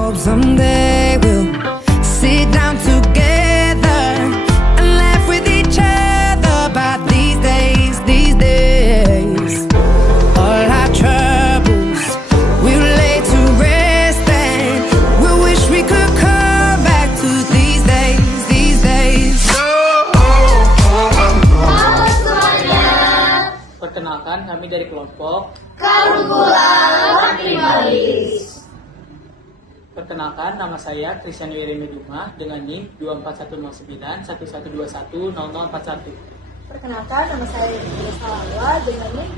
hope someday we'll sit down together and laugh with each other about these days, these days. All our troubles we'll lay to rest and we'll wish we could come back to these days, these days. Halo semuanya. Perkenalkan, kami dari kelompok Karungkula Matrimalis. Perkenalkan, nama saya Christian Wirimi Duma dengan NIM 2410911210041. Perkenalkan, nama saya Rizky Salawa dengan NIM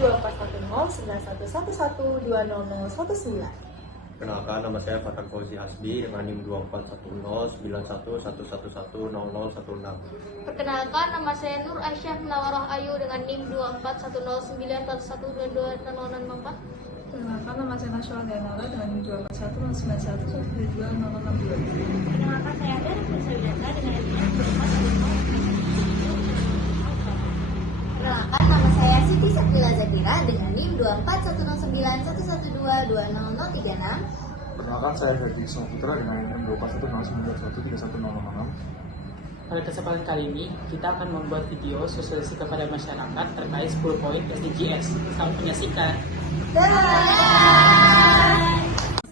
241091111200019. Perkenalkan, nama saya Fatan Fauzi Hasbi dengan NIM 2410911110016. Perkenalkan, nama saya Nur Aisyah Nawaroh Ayu dengan NIM 2410911220064. Perkenalkan, nama saya Nasyual Dianara dengan NIM 2410911220062. Perkenalkan, saya Ada Persawidata dengan NIM 241091122. Perkenalkan, nama saya Siti Sakila Zakira dengan NIM 2410911220036. Perkenalkan, saya Ferdi Putra dengan NIM 2410911313006. Pada kesempatan kali ini, kita akan membuat video sosialisasi kepada masyarakat terkait 10 poin SDGs. Selamat menyaksikan.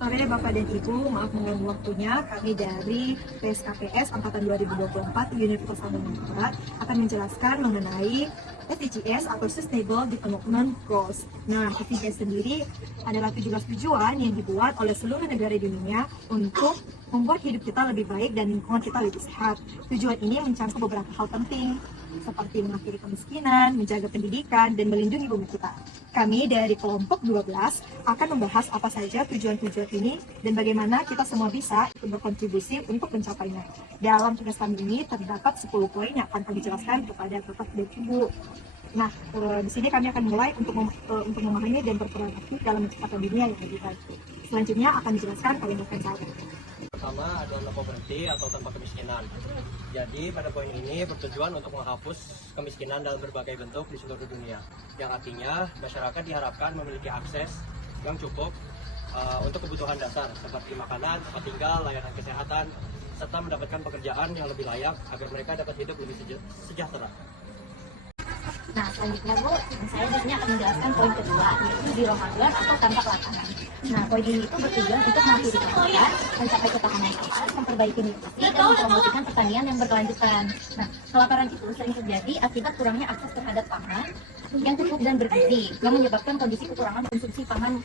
Sore Bapak dan Ibu, maaf mengganggu waktunya. Kami dari PSKPS Angkatan 2024 Universitas Anugerah akan menjelaskan mengenai SDGs atau Sustainable Development Goals. Nah, SDGs sendiri adalah 17 tujuan yang dibuat oleh seluruh negara di dunia untuk membuat hidup kita lebih baik dan lingkungan kita lebih sehat. Tujuan ini mencakup beberapa hal penting seperti mengakhiri kemiskinan, menjaga pendidikan, dan melindungi bumi kita. Kami dari kelompok 12 akan membahas apa saja tujuan-tujuan ini dan bagaimana kita semua bisa berkontribusi untuk mencapainya. Dalam tugas kami ini terdapat 10 poin yang akan kami jelaskan kepada Bapak dan Ibu. Nah, di sini kami akan mulai untuk memahami dan berperan aktif dalam menciptakan dunia yang lebih baik. Selanjutnya akan dijelaskan oleh rekan saya. Pertama adalah no poverty atau tanpa kemiskinan. Jadi pada poin ini bertujuan untuk menghapus kemiskinan dalam berbagai bentuk di seluruh dunia. Yang artinya masyarakat diharapkan memiliki akses yang cukup untuk kebutuhan dasar seperti makanan, tempat tinggal, layanan kesehatan, serta mendapatkan pekerjaan yang lebih layak agar mereka dapat hidup lebih sejahtera. Nah, selanjutnya Bu, saya di sini akan menjelaskan poin kedua, yaitu zero hunger atau tanpa kelaparan. Nah, poin ini itu bertujuan untuk mengakhiri kelaparan, mencapai ketahanan pangan, memperbaiki nutrisi, dan mempromosikan pertanian yang berkelanjutan. Nah, kelaparan itu sering terjadi akibat kurangnya akses terhadap pangan yang cukup dan bergizi, yang menyebabkan kondisi kekurangan konsumsi pangan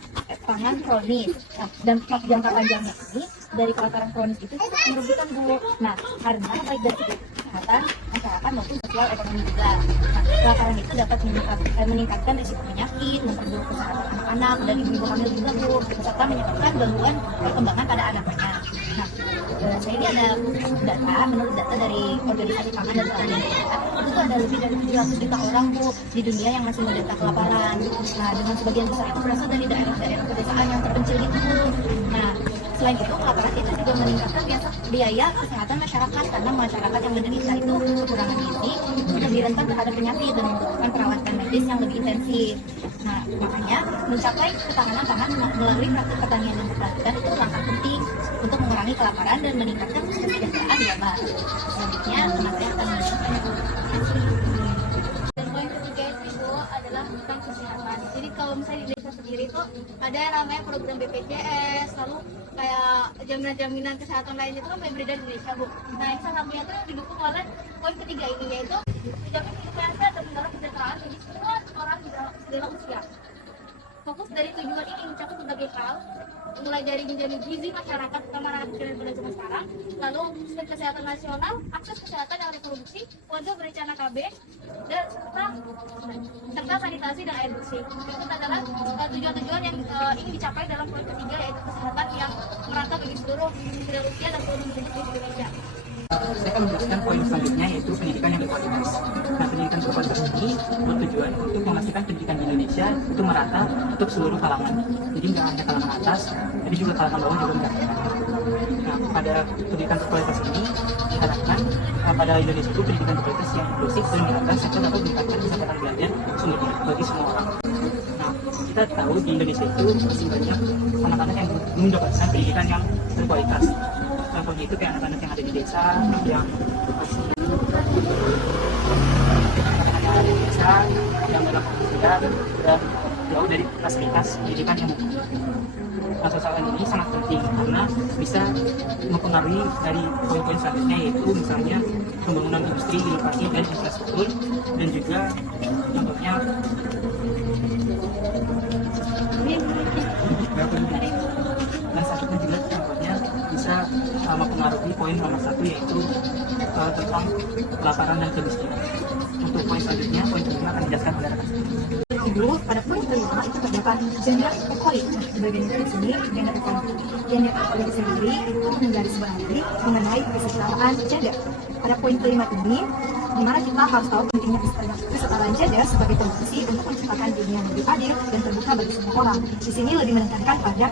kronis. Nah, dan jangka panjangnya ini dari kelaparan kronis itu sangat merugikan Bu. Nah, karena baik dari segi kesehatan masyarakat maupun sosial ekonomi juga. Nah, kelaparan itu dapat meningkatkan risiko penyakit, memperburuk kesehatan anak-anak dan ibu-ibu hamil juga Bu, serta menyebabkan gangguan perkembangan pada anaknya. Nah, saya ini ada data, menurut data dari Organisasi Pangan dan Pertanian itu ada lebih dari 700 juta orang Bu di dunia yang masih menderita kelaparan. Nah, dengan sebagian besar itu berasal dari daerah-daerah pedesaan yang terpencil itu. Nah, selain itu kelaparan itu juga meningkatkan biaya kesehatan masyarakat karena masyarakat yang menderita itu kekurangan gizi lebih rentan terhadap penyakit dan membutuhkan perawatan medis yang lebih intensif. Nah, makanya mencapai ketahanan pangan melalui praktik pertanian yang berkelanjutan itu langkah penting untuk mengurangi kelaparan dan meningkatkan kesejahteraan global. Selanjutnya, saya akan menjelaskan. Dan poin ketiga itu adalah tentang kesehatan. Jadi kalau misalnya di desa sendiri itu ada yang namanya program BPJS, lalu kayak jaminan-jaminan kesehatan lainnya itu kan beredar di Indonesia Bu. Nah, yang salah satunya itu didukung oleh poin ketiga ini, yaitu menjamin hidup yang sehat dan mendorong kesejahteraan bagi semua orang di segala usia. Fokus dari tujuan ini mencakup berbagai hal, mulai dari menjamin gizi masyarakat, terutama anak kecil dan pada zaman sekarang, lalu sistem kesehatan nasional, akses kesehatan yang reproduksi, keluarga berencana KB, dan serta sanitasi dan air bersih. Itu adalah tujuan-tujuan yang ingin dicapai dalam poin ketiga, yaitu kesehatan yang merata bagi seluruh segala usia dan seluruh penduduk di Indonesia. Saya akan menjelaskan poin selanjutnya, yaitu pendidikan yang berkualitas. Nah, pendidikan berkualitas ini bertujuan untuk memastikan pendidikan di Indonesia itu merata untuk seluruh kalangan. Jadi nggak hanya kalangan atas, tapi juga kalangan bawah juga mendapatkan. Nah, pada pendidikan berkualitas ini diharapkan pada Indonesia itu pendidikan berkualitas yang inklusif dan merata serta dapat meningkatkan kesempatan belajar sumber bagi semua orang. Nah, kita tahu di Indonesia itu masih banyak anak-anak yang belum mendapatkan pendidikan yang berkualitas. Contohnya itu kayak anak-anak yang ada di desa, yang masih anak-anak di desa yang dalam pendidikan dan jauh dari fasilitas pendidikan yang mumpuni. Nah, sosial ini sangat penting karena bisa mempengaruhi dari poin-poin selanjutnya, yaitu misalnya pembangunan industri, inovasi dan infrastruktur, dan juga contohnya dan satunya juga contohnya bisa mempengaruhi poin nomor 1, yaitu tentang kelaparan dan kemiskinan. Untuk poin selanjutnya, poin kelima akan dijelaskan oleh rekan saya. Dulu pada poin kelima itu terdapat gender equality. Di bagian di sini gender equality. Gender equality sendiri itu menggarisbawahi mengenai kesetaraan gender. Pada poin kelima ini, di mana kita harus tahu pentingnya kesetaraan gender sebagai fondasi untuk menciptakan dunia yang lebih adil dan terbuka bagi semua orang. Di sini lebih menekankan pada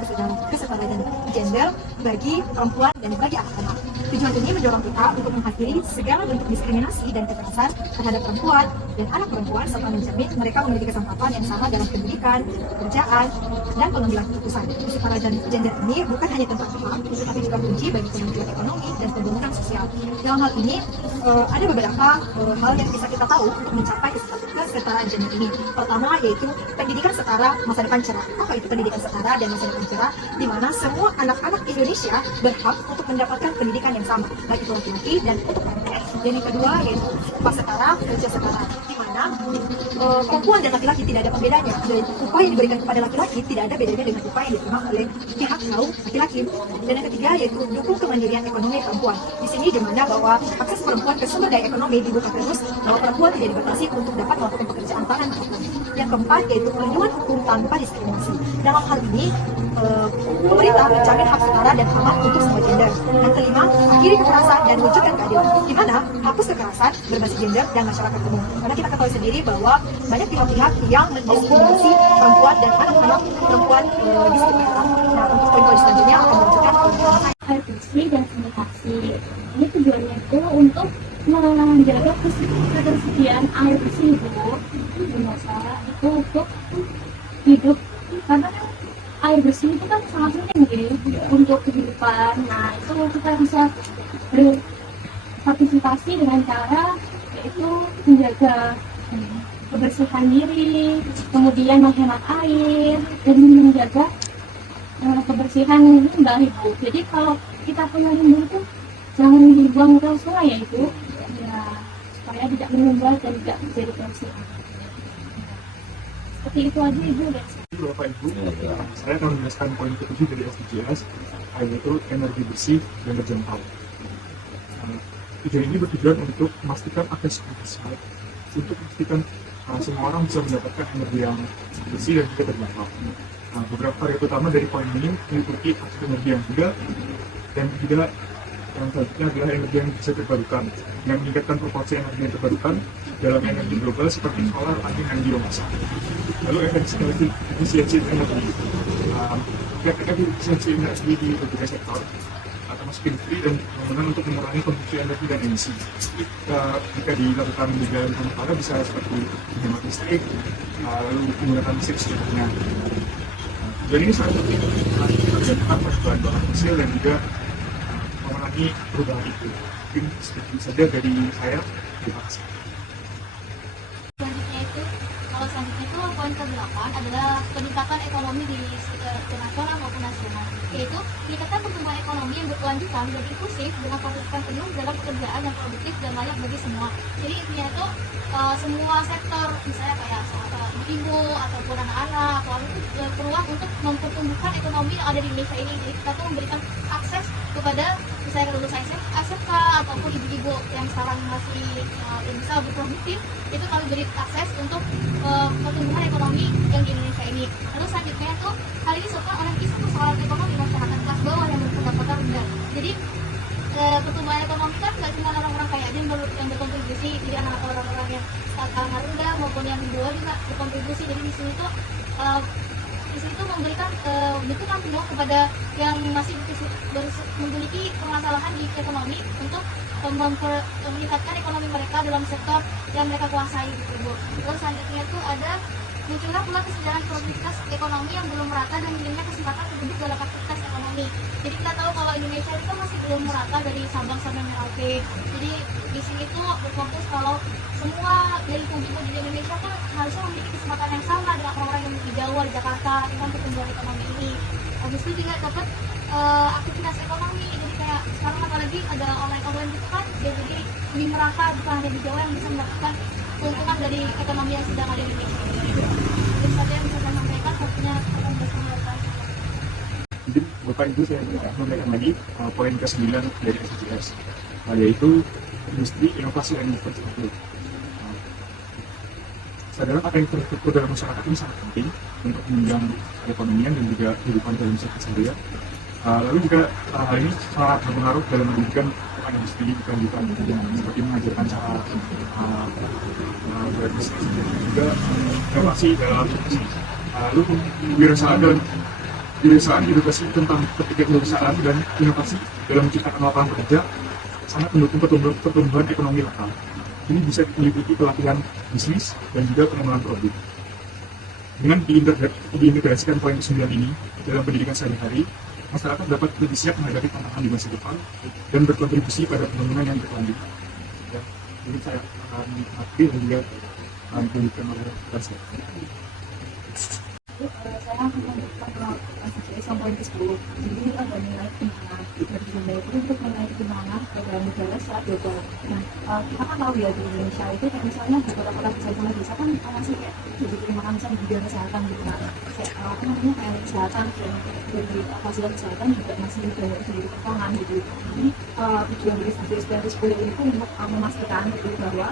kesetaraan gender bagi perempuan dan bagi anak-anak. Tujuan ini mendorong kita untuk mengakhiri segala bentuk diskriminasi dan kekerasan terhadap perempuan dan anak perempuan serta menjamin mereka memiliki kesempatan yang sama dalam pendidikan, pekerjaan, dan pengambilan keputusan. Kesetaraan gender ini bukan hanya tentang hak, tetapi juga kunci bagi kemajuan ekonomi dan pembangunan sosial. Dalam hal ini, ada beberapa hal yang bisa kita tahu untuk mencapai kesetaraan gender ini. Pertama yaitu pendidikan setara, masa depan cerah. Apa itu pendidikan setara dan masa depan cerah? Di mana semua anak-anak Indonesia berhak untuk mendapatkan pendidikan yang sama, baik itu laki-laki dan untuk perempuan. Dan yang kedua yaitu upah setara, kerja setara, di mana perempuan dan laki-laki tidak ada pembedanya. Dan upah yang diberikan kepada laki-laki tidak ada bedanya dengan upah yang diterima oleh pihak kaum laki-laki. Dan yang ketiga yaitu dukung kemandirian ekonomi perempuan. Di sini di mana bahwa akses perempuan ke sumber daya ekonomi dibuka terus, bahwa perempuan tidak dibatasi untuk dapat melakukan pekerjaan tangan apapun. Yang keempat yaitu perlindungan hukum tanpa diskriminasi. Dalam hal ini pemerintah menjamin hak setara dan aman untuk semua gender. Yang kelima, akhiri kekerasan dan wujudkan keadilan. Di mana hapus kekerasan berbasis gender dan masyarakat umum. Karena kita ketahui sendiri bahwa banyak pihak-pihak yang mendiskriminasi perempuan dan anak-anak perempuan di sekitar kita. Nah, untuk poin-poin selanjutnya akan melanjutkan Air bersih dan sanitasi. Ini tujuannya itu untuk menjaga ketersediaan air bersih itu itu untuk hidup, karena kan air bersih itu kan sangat penting untuk kehidupan. Nah, itu kita bisa berpartisipasi dengan cara yaitu menjaga kebersihan diri, kemudian menghemat air dan menjaga kebersihan limbah itu. Jadi kalau kita punya limbah itu jangan dibuang ke sungai, ya itu ya supaya tidak menyumbat dan tidak menjadi polusi. Seperti itu aja Ibu. Bapak Ibu, saya akan menjelaskan poin ke-7 dari SDGs, yaitu energi bersih dan terjangkau. Tujuan ini bertujuan untuk memastikan akses universal, untuk memastikan semua orang bisa mendapatkan energi yang bersih dan juga terjangkau. Beberapa variabel utama dari poin ini meliputi akses energi yang mudah, dan juga yang selanjutnya adalah energi yang bisa terbarukan, yang meningkatkan proporsi energi yang terbarukan dalam energi global seperti solar, angin, dan biomasa. Lalu efisiensi energi, efisiensi energi di berbagai sektor, termasuk industri dan pembangunan untuk mengurangi konsumsi energi dan emisi. Jika dilakukan di dalam negara bisa seperti menghemat listrik, lalu menggunakan listrik secukupnya. Dan ini sangat penting untuk menjaga bahan fosil dan juga mengurangi perubahan itu. Mungkin sedikit saja dari saya. Terima kasih. Selanjutnya itu poin ke-8 adalah peningkatan ekonomi di nasional maupun nasional, yaitu meningkatkan pertumbuhan ekonomi yang berkelanjutan dan inklusif dengan partisipasi penuh dalam pekerjaan yang produktif dan layak bagi semua. Jadi intinya itu semua sektor, misalnya kayak ibu ataupun anak-anak atau itu peluang untuk mempertumbuhkan ekonomi yang ada di Indonesia ini. Jadi kita tuh memberikan akses kepada misalnya lulusan SMK ataupun ibu-ibu yang sekarang masih yang bisa berproduktif, itu kami beri akses untuk pertumbuhan ekonomi yang di Indonesia ini. Lalu selanjutnya itu hal ini serta oleh isu persoalan ekonomi masyarakat kelas bawah yang berpendapatan rendah. Jadi pertumbuhan ekonomi kan nggak cuma orang-orang kaya aja yang berkontribusi, jadi anak orang-orang yang kalangan rendah maupun yang di bawah juga berkontribusi. Jadi di sini tuh memberikan bentukan penuh kepada yang masih memiliki permasalahan di ekonomi untuk meningkatkan ekonomi mereka dalam sektor yang mereka kuasai gitu Bu. Terus selanjutnya itu ada munculnya pula kesenjangan produktivitas ekonomi yang belum merata dan minimnya kesempatan untuk duduk dalam aktivitas ekonomi. Jadi kita tahu kalau Indonesia itu masih belum merata dari Sabang sampai Merauke. Jadi di sini tuh berfokus kalau semua dari kunjungan di Indonesia kan harusnya memiliki kesempatan yang sama dengan orang-orang yang di Jawa, di Jakarta dengan pertumbuhan ekonomi ini. Habis itu juga dapat aktivitas ekonomi. Jadi kayak sekarang apalagi ada online gitu kan, jadi lebih merata bukan hanya di Jawa yang bisa mendapatkan keuntungan dari ekonomi yang sedang ada di Indonesia. Jadi satu yang bisa saya sampaikan satunya pertumbuhan. Jadi Bapak Ibu saya sampaikan lagi poin ke-9 dari SDGs, yaitu industri, inovasi, dan infrastruktur. Sadar akan infrastruktur dalam masyarakat ini sangat penting untuk menunjang perekonomian dan juga kehidupan dalam sehari-hari. Lalu juga hal ini sangat berpengaruh dalam mendidikan industri berkelanjutan, seperti mengajarkan cara berbisnis dan juga inovasi dalam bisnis. Lalu kewirausahaan edukasi tentang kewirausahaan dan inovasi dalam menciptakan lapangan kerja sangat mendukung pertumbuhan ekonomi lokal. Ini bisa meliputi pelatihan bisnis dan juga pengembangan produk. Dengan diintegrasikan poin 9 ini dalam pendidikan sehari-hari, masyarakat dapat lebih siap menghadapi tantangan di masa depan dan berkontribusi pada pembangunan yang berkelanjutan. Ya, jadi saya akan mengakhiri dan juga melanjutkan oleh Bapak. Saya akan melanjutkan SDGs yang poin ke-10. Jadi kita ada nilai ketimpangan. Dari Sunda itu untuk menilai ketimpangan dalam negara saat global. Nah, kita kan tahu ya di Indonesia itu kayak misalnya di kota-kota desa kan masih kayak jadi ketimpangan misalnya di bidang kesehatan gitu kan. Kayak kesehatan dan dari fasilitas kesehatan juga masih banyak jadi kekurangan gitu. Jadi tujuan dari SDGs poin ke-10 ini pun untuk memastikan gitu bahwa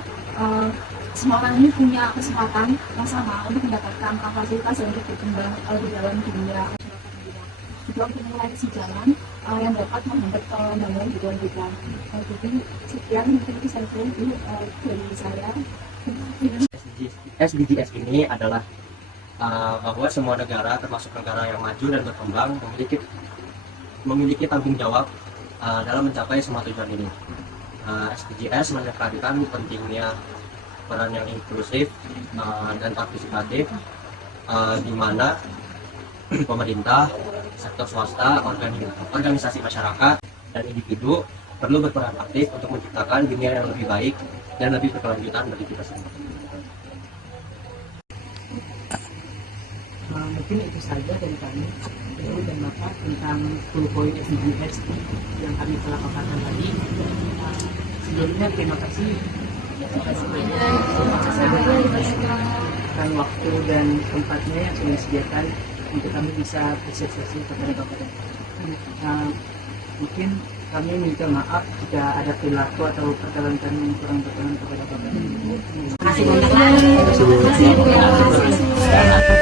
semua orang ini punya kesempatan yang sama untuk mendapatkan fasilitas dan untuk berkembang di dalam dunia masyarakat dunia. Juga untuk mulai kesenjangan yang dapat menghambat pembangunan berkelanjutan. Jadi sekian mungkin bisa dulu dari saya. SDGs ini adalah bahwa semua negara, termasuk negara yang maju dan berkembang, memiliki tanggung jawab dalam mencapai semua tujuan ini. SDGs menekankan pentingnya peran yang inklusif dan partisipatif, di mana pemerintah, sektor swasta, organisasi masyarakat, dan individu perlu berperan aktif untuk menciptakan dunia yang lebih baik dan lebih berkelanjutan bagi kita semua. Mungkin itu saja dari kami, Ibu dan Bapak, tentang 10 poin SDGs yang kami telah paparkan tadi. Sebelumnya terima kasih akan waktu dan tempatnya yang sudah disediakan untuk kami bisa bersosialisasi kepada Bapak dan mungkin kami minta maaf jika ada perilaku atau perkataan yang kurang berkenan kepada Bapak dan Ibu. Terima kasih.